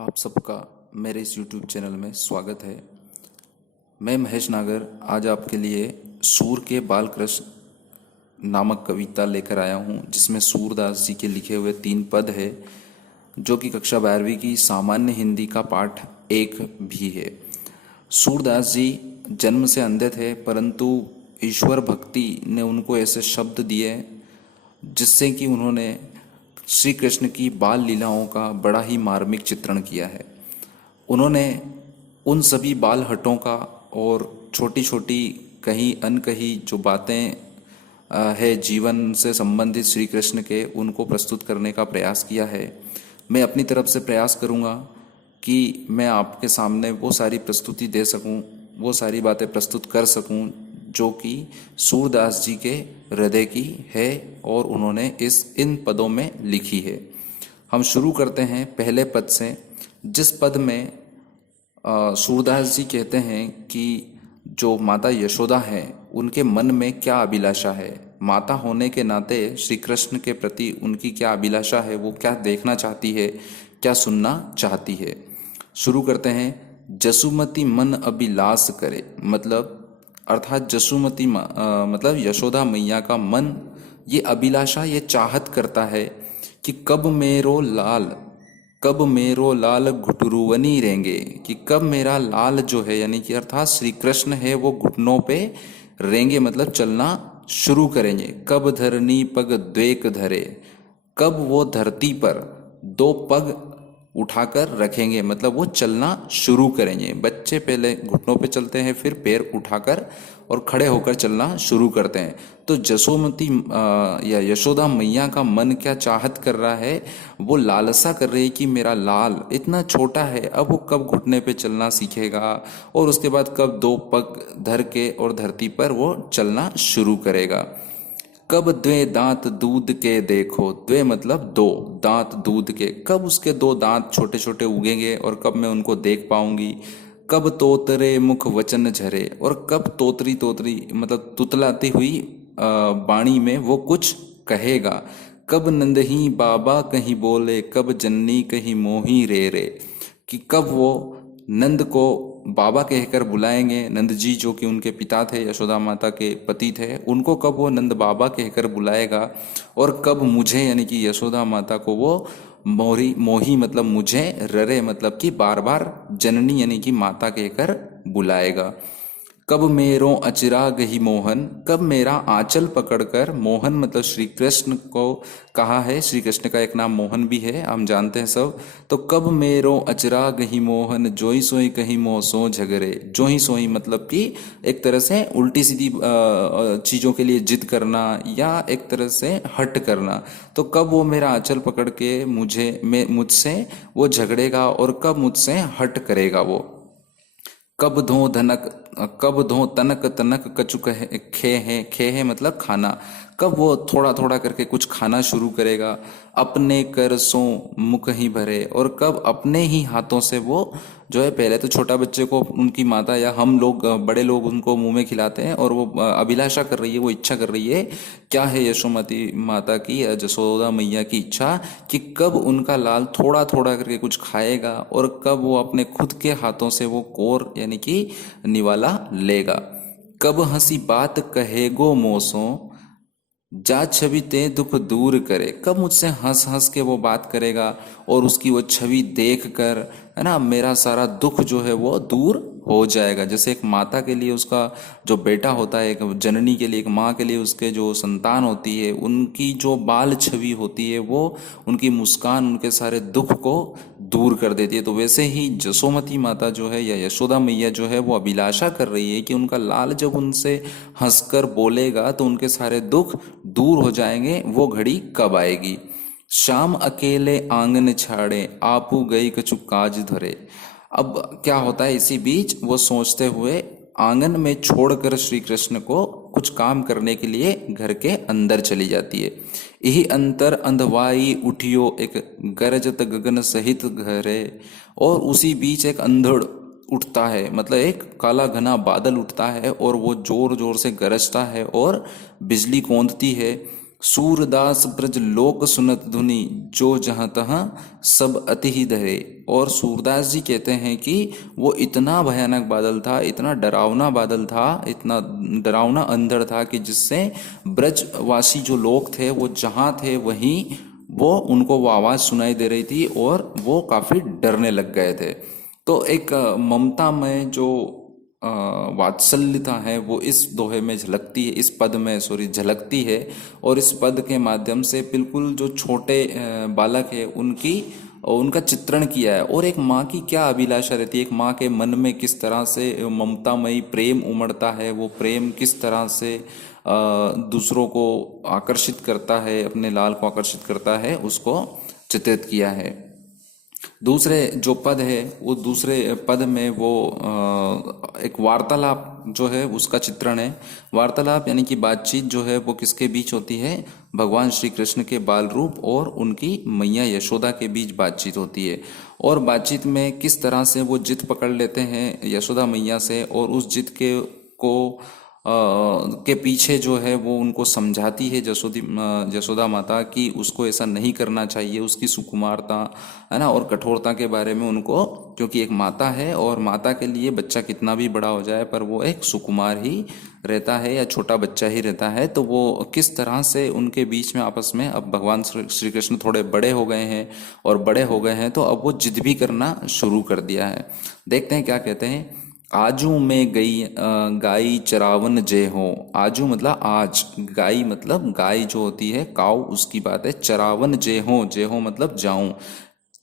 आप सबका मेरे इस YouTube चैनल में स्वागत है। मैं महेश नागर आज आपके लिए सूर के बालकृष्ण नामक कविता लेकर आया हूँ, जिसमें सूरदास जी के लिखे हुए 3 पद है, जो कि कक्षा 12वीं की सामान्य हिंदी का पाठ 1 भी है। सूरदास जी जन्म से अंधे थे, परंतु ईश्वर भक्ति ने उनको ऐसे शब्द दिए जिससे कि उन्होंने श्री कृष्ण की बाल लीलाओं का बड़ा ही मार्मिक चित्रण किया है। उन्होंने उन सभी बाल हटों का और छोटी छोटी कहीं अनकही जो बातें है जीवन से संबंधित श्री कृष्ण के, उनको प्रस्तुत करने का प्रयास किया है। मैं अपनी तरफ से प्रयास करूँगा कि मैं आपके सामने वो सारी प्रस्तुति दे सकूं, वो सारी बातें प्रस्तुत कर सकूं जो कि सूरदास जी के हृदय की है और उन्होंने इन पदों में लिखी है। हम शुरू करते हैं पहले पद से, जिस पद में सूरदास जी कहते हैं कि जो माता यशोदा है उनके मन में क्या अभिलाषा है, माता होने के नाते श्री कृष्ण के प्रति उनकी क्या अभिलाषा है, वो क्या देखना चाहती है, क्या सुनना चाहती है। शुरू करते हैं। जसुमती मन अभिलाष करे, मतलब अर्थात जसुमती मतलब यशोदा मैया का मन ये अभिलाषा, ये चाहत करता है कि कब मेरो लाल घुटरुवनी रेंगे, कि कब मेरा लाल जो है यानी कि अर्थात श्री कृष्ण है वो घुटनों पे रेंगे, मतलब चलना शुरू करेंगे। कब धरनी पग द्वेक धरे, कब वो धरती पर 2 पग उठाकर रखेंगे, मतलब वो चलना शुरू करेंगे। बच्चे पहले घुटनों पे चलते हैं, फिर पैर उठाकर और खड़े होकर चलना शुरू करते हैं। तो जसोमती या यशोदा मैया का मन क्या चाहत कर रहा है, वो लालसा कर रही है कि मेरा लाल इतना छोटा है, अब वो कब घुटने पे चलना सीखेगा और उसके बाद कब 2 पग धर के और धरती पर वो चलना शुरू करेगा। कब द्वे दांत दूध के देखो, द्वे मतलब 2 दांत दूध के, कब उसके 2 दांत छोटे छोटे उगेंगे और कब मैं उनको देख पाऊंगी। कब तोतरे मुख वचन झरे, और कब तोतरी तोतरी मतलब तुतलाती हुई वाणी में वो कुछ कहेगा। कब नंदही बाबा कहीं बोले, कब जन्नी कहीं मोही रे रे, कि कब वो नंद को बाबा कहकर बुलाएंगे। नंद जी जो कि उनके पिता थे, यशोदा माता के पति थे, उनको कब वो नंद बाबा कहकर बुलाएगा, और कब मुझे यानी कि यशोदा माता को वो मोही मतलब मुझे, ररे मतलब कि बार बार जननी यानी कि माता कहकर बुलाएगा। कब मेरो अचिराग ही मोहन, कब मेरा आंचल पकड़कर, मोहन मतलब श्री कृष्ण को कहा है, श्री कृष्ण का एक नाम मोहन भी है, हम जानते हैं सब। तो कब मेरो अचिराग ही मोहन, जोई सोई कहीं मोह सो झगरे, जो ही सोई मतलब कि एक तरह से उल्टी सीधी चीजों के लिए जिद करना या एक तरह से हट करना। तो कब वो मेरा आंचल पकड़ के मुझसे वो झगड़ेगा और कब मुझसे हट करेगा वो। कब धो तनक तनक कछु खे है मतलब खाना, कब वो थोड़ा थोड़ा करके कुछ खाना शुरू करेगा। अपने कर सो मुख ही भरे, और कब अपने ही हाथों से वो जो है, पहले तो छोटा बच्चे को उनकी माता या हम लोग बड़े लोग उनको मुंह में खिलाते हैं, और वो अभिलाषा कर रही है, वो इच्छा कर रही है, क्या है यशोमती माता की, जसोदा मैया की इच्छा कि कब उनका लाल थोड़ा थोड़ा करके कुछ खाएगा और कब वो अपने खुद के हाथों से वो कोर यानी कि निवाला लेगा। कब हंसी बात कहेगो मोसो, जा छवि ते दुख दूर करे, कब मुझसे हंस हंस के वो बात करेगा और उसकी वो छवि देख कर, है ना, मेरा सारा दुख जो है वो दूर हो जाएगा। जैसे एक माता के लिए उसका जो बेटा होता है, एक जननी के लिए, एक माँ के लिए उसके जो संतान होती है, उनकी जो बाल छवि होती है वो उनकी मुस्कान उनके सारे दुख को दूर कर देती है। तो वैसे ही जसोमती माता जो है या यशोदा मैया जो है वो अभिलाषा कर रही है कि उनका लाल जब उनसे हंसकर बोलेगा तो उनके सारे दुख दूर हो जाएंगे। वो घड़ी कब आएगी। शाम अकेले आंगन छाड़े, आपू गई कछु काज धरे। अब क्या होता है, इसी बीच वो सोचते हुए आंगन में छोड़कर श्री कृष्ण को कुछ काम करने के लिए घर के अंदर चली जाती है। यही अंतर अंधवाई उठियो, एक गरजत गगन सहित घरे, और उसी बीच एक अंधड़ उठता है, मतलब एक काला घना बादल उठता है और वो जोर जोर से गरजता है और बिजली कौंधती है। सूरदास ब्रज लोक सुनत धुनि, जो जहाँ तहाँ सब अति ही डरे। और सूरदास जी कहते हैं कि वो इतना भयानक बादल था, इतना डरावना बादल था, इतना डरावना अंधड़ था कि जिससे ब्रजवासी जो लोग थे वो जहाँ थे वहीं वो उनको वो आवाज़ सुनाई दे रही थी और वो काफ़ी डरने लग गए थे। तो एक ममता में जो वात्सल्यता है वो इस दोहे में झलकती है, इस पद में सॉरी झलकती है। और इस पद के माध्यम से बिल्कुल जो छोटे बालक है उनका चित्रण किया है। और एक माँ की क्या अभिलाषा रहती है, एक माँ के मन में किस तरह से ममतामयी प्रेम उमड़ता है, वो प्रेम किस तरह से दूसरों को आकर्षित करता है, अपने लाल को आकर्षित करता है, उसको चित्रित किया है। दूसरे जो पद है वो दूसरे पद में वो एक वार्तालाप जो है उसका चित्रण है। वार्तालाप यानी कि बातचीत जो है वो किसके बीच होती है, भगवान श्री कृष्ण के बाल रूप और उनकी मैया यशोदा के बीच बातचीत होती है। और बातचीत में किस तरह से वो जिद पकड़ लेते हैं यशोदा मैया से, और उस जिद के पीछे जो है वो उनको समझाती है यशोदा माता कि उसको ऐसा नहीं करना चाहिए, उसकी सुकुमारता है ना और कठोरता के बारे में उनको, क्योंकि एक माता है और माता के लिए बच्चा कितना भी बड़ा हो जाए पर वो एक सुकुमार ही रहता है या छोटा बच्चा ही रहता है। तो वो किस तरह से उनके बीच में आपस में, अब भगवान श्री कृष्ण थोड़े बड़े हो गए हैं और बड़े हो गए हैं तो अब वो जिद भी करना शुरू कर दिया है। देखते हैं क्या कहते हैं। आजू में गई गाई चरावन जय हो। आजू मतलब आज, गाई मतलब गाय जो होती है काऊ, उसकी बात है। चरावन जय हो, जय हो मतलब जाऊं।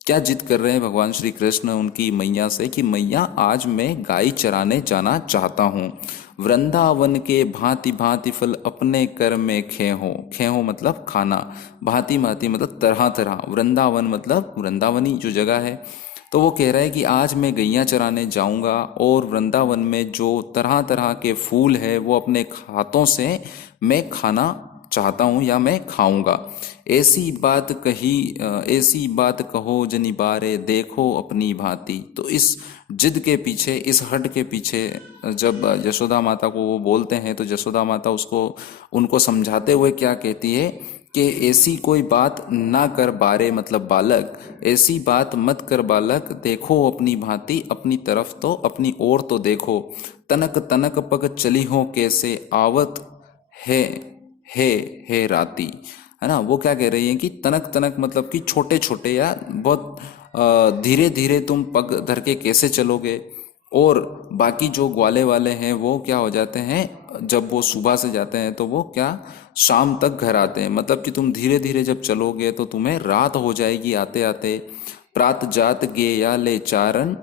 क्या जिद कर रहे हैं भगवान श्री कृष्ण उनकी मैया से कि मैया आज मैं गाय चराने जाना चाहता हूँ। वृंदावन के भांति भांति फल अपने कर में खे हो मतलब खाना, भांति भांति मतलब तरह तरह, वृंदावन मतलब वृंदावनी जो जगह है। तो वो कह रहा है कि आज मैं गैया चराने जाऊंगा और वृंदावन में जो तरह तरह के फूल है वो अपने हाथों से मैं खाना चाहता हूँ या मैं खाऊंगा। ऐसी बात कहो जनी बारे, देखो अपनी भांति। तो इस जिद के पीछे, इस हट के पीछे जब यशोदा माता को वो बोलते हैं तो यशोदा माता उसको उनको समझाते हुए क्या कहती है कि ऐसी कोई बात ना कर बारे मतलब बालक, ऐसी बात मत कर बालक, देखो अपनी भांति, अपनी तरफ तो, अपनी ओर तो देखो। तनक तनक पग चली हो कैसे, आवत है है है राती। है ना, वो क्या कह रही है कि तनक तनक मतलब कि छोटे छोटे या बहुत धीरे धीरे तुम पग धर के कैसे चलोगे। और बाकी जो ग्वाले वाले हैं वो क्या हो जाते हैं, जब वो सुबह से जाते हैं तो वो क्या शाम तक घर आते हैं। मतलब कि तुम धीरे धीरे जब चलोगे तो तुम्हें रात हो जाएगी आते आते। प्रात जात गे या ले चारण,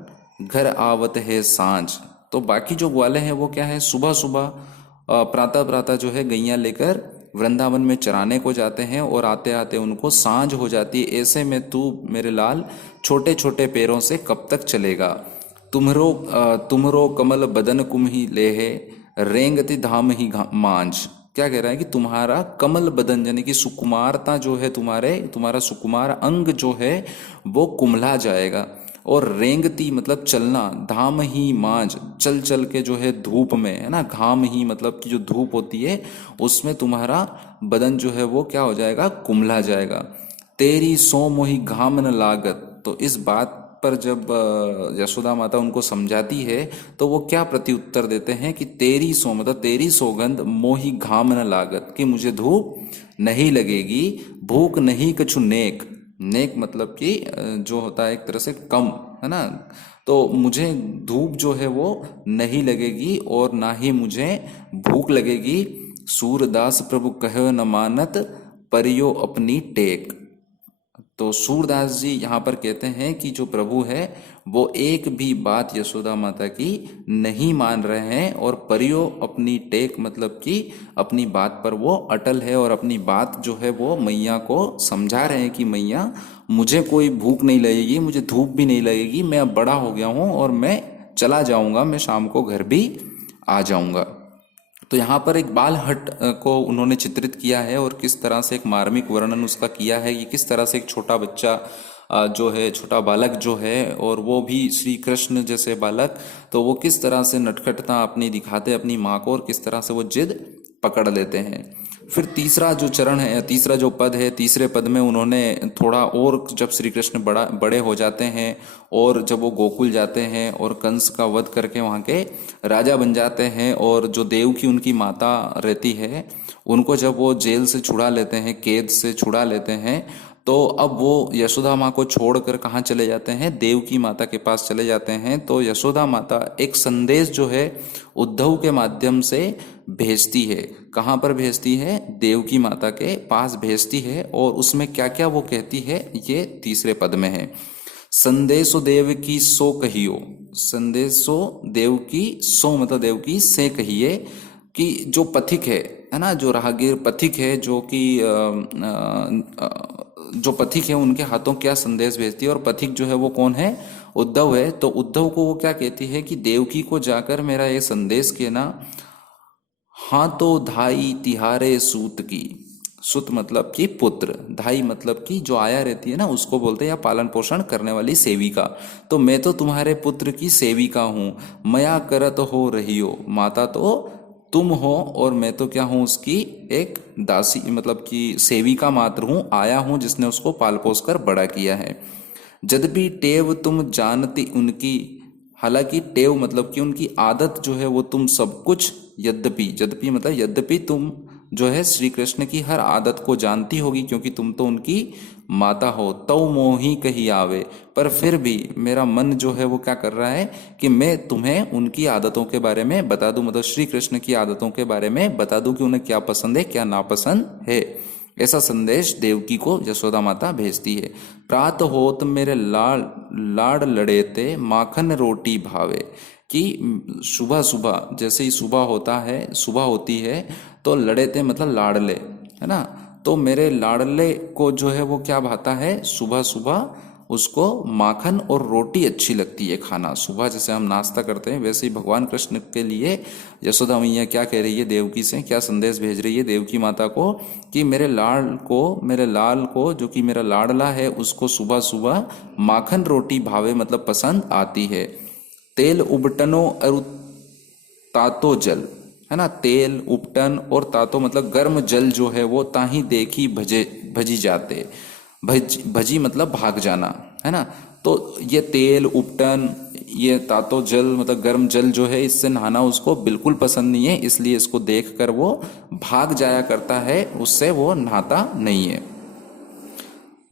घर आवत है सांझ। तो बाकी जो ग्वाले हैं वो क्या है, सुबह सुबह प्रातः प्रातः जो है गैया लेकर वृंदावन में चराने को जाते हैं और आते आते उनको सांझ हो जाती है। ऐसे में तू मेरे लाल छोटे छोटे पैरों से कब तक चलेगा। तुमरो कमल बदन कुम ही ले है, रेंगति धाम ही मांझ। क्या कह रहा है कि तुम्हारा कमल बदन यानी कि सुकुमारता जो है, तुम्हारा सुकुमार अंग जो है वो कुम्हला जाएगा। और रेंगती मतलब चलना, धाम ही मांझ चल चल के जो है धूप में, है ना, घाम ही मतलब कि जो धूप होती है उसमें तुम्हारा बदन जो है वो क्या हो जाएगा, कुम्हला जाएगा। तेरी सो मोही घाम न लागत। तो इस बात पर जब यशोदा माता उनको समझाती है तो वो क्या प्रत्युत्तर देते हैं कि तेरी सो मतलब तेरी सौगंध, मोही घाम न लागत कि मुझे धूप नहीं लगेगी, भूख नहीं कछु नेक। नेक मतलब कि जो होता है एक तरह से कम, है ना। तो मुझे धूप जो है वो नहीं लगेगी और ना ही मुझे भूख लगेगी। सूरदास प्रभु कहो न मानत, परियो अपनी टेक। तो सूरदास जी यहाँ पर कहते हैं कि जो प्रभु है वो एक भी बात यशोदा माता की नहीं मान रहे हैं और परियो अपनी टेक मतलब कि अपनी बात पर वो अटल है और अपनी बात जो है वो मैया को समझा रहे हैं कि मैया मुझे कोई भूख नहीं लगेगी, मुझे धूप भी नहीं लगेगी, मैं अब बड़ा हो गया हूँ और मैं चला जाऊंगा, मैं शाम को घर भी आ जाऊंगा। तो यहाँ पर एक बाल हट को उन्होंने चित्रित किया है और किस तरह से एक मार्मिक वर्णन उसका किया है कि किस तरह से एक छोटा बच्चा जो है, छोटा बालक जो है और वो भी श्री कृष्ण जैसे बालक, तो वो किस तरह से नटखटता अपनी दिखाते अपनी माँ को और किस तरह से वो जिद पकड़ लेते हैं। फिर तीसरा जो चरण है, तीसरा जो पद है, तीसरे पद में उन्होंने थोड़ा और, जब श्री कृष्ण बड़े हो जाते हैं और जब वो गोकुल जाते हैं और कंस का वध करके वहाँ के राजा बन जाते हैं, और जो देवकी उनकी माता रहती है उनको जब वो जेल से छुड़ा लेते हैं, कैद से छुड़ा लेते हैं, तो अब वो यशोदा माँ को छोड़कर कहाँ चले जाते हैं, देवकी माता के पास चले जाते हैं। तो यशोदा माता एक संदेश जो है उद्धव के माध्यम से भेजती है। कहाँ पर भेजती है? देवकी माता के पास भेजती है। और उसमें क्या क्या वो कहती है, ये तीसरे पद में है। संदेशो देव की सो कहियो, संदेशो देव की सो मतलब देव की से कहिए, कि जो पथिक है ना, जो राहगीर पथिक है, जो कि जो पथिक है उनके हाथों क्या संदेश भेजती है। और पथिक जो है वो कौन है? उद्धव है। तो उद्धव को वो क्या कहती है कि देवकी को जाकर मेरा ये संदेश कहना, हाँ तो धाई तिहारे सूत की, सुत मतलब कि पुत्र, धाई मतलब कि जो आया रहती है ना उसको बोलते हैं, या पालन पोषण करने वाली सेविका। तो मैं तो तुम्हारे पुत्र की सेविका हूँ, मया करत हो रही हो, माता तो तुम हो और मैं तो क्या हूँ, उसकी एक दासी मतलब कि सेविका मात्र हूँ, आया हूँ जिसने उसको पाल पोस कर बड़ा किया है। यद्यपि टेव तुम जानती उनकी, हालांकि टेव मतलब कि उनकी आदत जो है वो तुम सब कुछ, यद्यपि, यद्यपि मतलब यद्यपि तुम जो है श्री कृष्ण की हर आदत को जानती होगी, क्योंकि तुम तो उनकी माता हो। तव मोही कही आवे, पर फिर भी मेरा मन जो है वो क्या कर रहा है कि मैं तुम्हें उनकी आदतों के बारे में बता दूं, मतलब श्री कृष्ण की आदतों के बारे में बता दूं कि उन्हें क्या पसंद है क्या नापसंद है। ऐसा संदेश देवकी को यशोदा माता भेजती है। प्रात होत मेरे लाड़ लड़ेते माखन रोटी भावे, कि सुबह सुबह जैसे ही सुबह होता है, सुबह होती है तो लड़ेते मतलब लाड़ले, है ना। तो मेरे लाड़ले को जो है वो क्या भाता है, सुबह सुबह उसको माखन और रोटी अच्छी लगती है खाना। सुबह जैसे हम नाश्ता करते हैं वैसे ही भगवान कृष्ण के लिए यशोदा मैया क्या कह रही है देवकी से, क्या संदेश भेज रही है देवकी माता को, कि मेरे लाल को जो कि मेरा लाडला है उसको सुबह सुबह माखन रोटी भावे मतलब पसंद आती है। तेल उबटनो और तातो जल, है ना, तेल उपटन और तातो मतलब गर्म जल जो है वो ताही देखी भजी जाते, भजी मतलब भाग जाना, है ना। तो ये तेल उपटन, ये तातो जल मतलब गर्म जल जो है, इससे नहाना उसको बिल्कुल पसंद नहीं है, इसलिए इसको देखकर वो भाग जाया करता है, उससे वो नहाता नहीं है।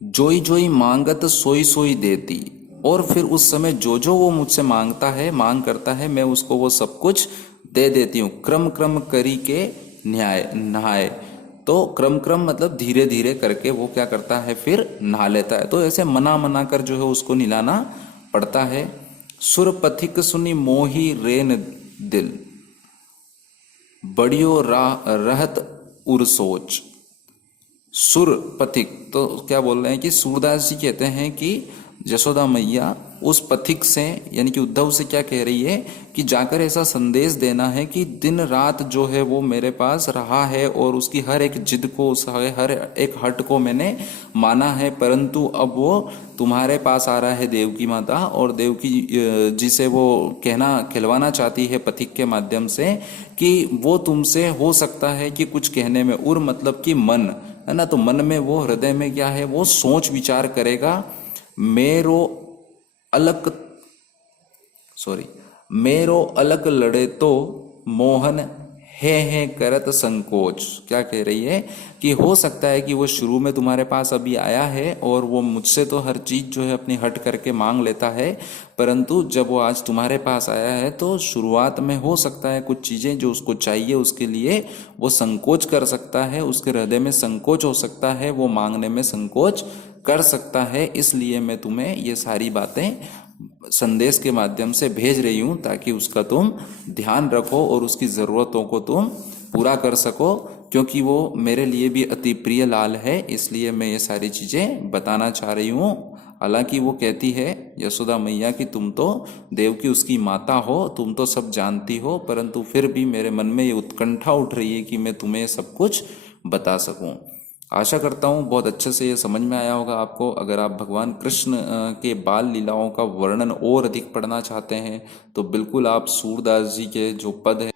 जोई जोई मांगत सोई सोई देती, और फिर उस समय जो जो वो मुझसे मांगता है, मांग करता है, मैं उसको वो सब कुछ दे देती हूँ। क्रम क्रम करी के न्याय नहाए, तो क्रम क्रम मतलब धीरे धीरे करके वो क्या करता है, फिर नहा लेता है। तो ऐसे मना मना कर जो है उसको निलाना पड़ता है। सुर पथिक सुनी मोही रेन दिल, बड़ियो रहत उर सोच। सुर पथिक, तो क्या बोल रहे हैं कि सूरदास जी कहते हैं कि यशोदा मैया उस पथिक से यानी कि उद्धव से क्या कह रही है कि जाकर ऐसा संदेश देना है कि दिन रात जो है वो मेरे पास रहा है और उसकी हर एक जिद को, उस हर एक हट को मैंने माना है, परंतु अब वो तुम्हारे पास आ रहा है देवकी माता, और देवकी जी से वो कहना खिलवाना चाहती है पथिक के माध्यम से कि वो तुमसे हो सकता है कि कुछ कहने में, उर मतलब कि मन, है ना। तो मन में वो, हृदय में क्या है, वो सोच विचार करेगा। मेरो अलग, सॉरी, मेरो अलग लड़े तो मोहन है करत संकोच। क्या कह रही है कि हो सकता है कि वो शुरू में तुम्हारे पास अभी आया है और वो मुझसे तो हर चीज जो है अपनी हट करके मांग लेता है, परंतु जब वो आज तुम्हारे पास आया है तो शुरुआत में हो सकता है कुछ चीजें जो उसको चाहिए उसके लिए वो संकोच कर सकता है, उसके हृदय में संकोच हो सकता है, वो मांगने में संकोच कर सकता है। इसलिए मैं तुम्हें ये सारी बातें संदेश के माध्यम से भेज रही हूं ताकि उसका तुम ध्यान रखो और उसकी जरूरतों को तुम पूरा कर सको, क्योंकि वो मेरे लिए भी अति प्रिय लाल है, इसलिए मैं ये सारी चीजें बताना चाह रही हूँ। हालांकि वो कहती है यशोदा मैया कि तुम तो देवकी उसकी माता हो, तुम तो सब जानती हो, परंतु फिर भी मेरे मन में ये उत्कंठा उठ रही है कि मैं तुम्हें सब कुछ बता सकूं। आशा करता हूँ बहुत अच्छे से ये समझ में आया होगा आपको। अगर आप भगवान कृष्ण के बाल लीलाओं का वर्णन और अधिक पढ़ना चाहते हैं तो बिल्कुल आप सूरदास जी के जो पद है